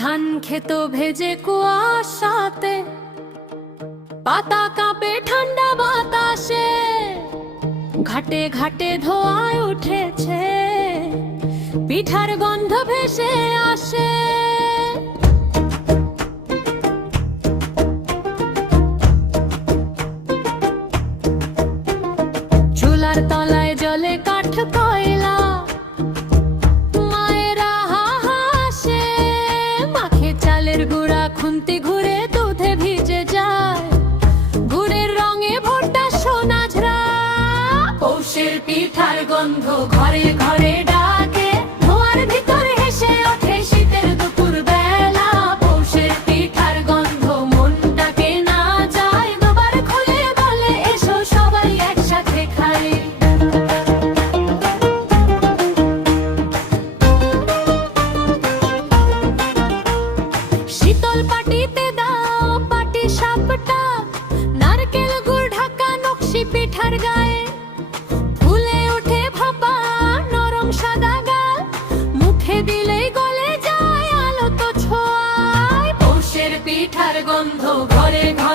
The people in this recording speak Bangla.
ধান খেত ভেজে কুয়াশাতে, পাতা কাঁপে ঠান্ডা বাতাসে, ঘাটে ঘাটে ধোঁয়ায় উঠেছে, পিঠার গন্ধ ভেসে আসে। চুলার তলায় জলে কাঠ কয়লা, মায়েরা হাসে, মাখে চালের গুঁড়া খুন্তি ঘুরে দুধে ভিজে যায়, গুড়ের রঙে ভোরটা সোনা ঝরা। পৌষের পিঠার গন্ধ ঘরে ঘরে ডাকে, ধোঁয়ার ভিতরে হেসে ওঠে শীতের দুপুর বেলা। পৌষের পিঠার গন্ধ মনটাকে না যায়, দুবার খুলে বলে এসো সবাই একসাথে খাই। শীতল পাটিতে দাও পাটি সাপটা, নারকেল গুড় ঢাকা নকশি পিঠার গায়ে, ফুলে ওঠে ভাপা নরম সাদা গাল, মুখে দিলেই গলে যায় আলো তো ছোঁয়ায়। পৌষের পিঠার গন্ধ ঘরে ঘরে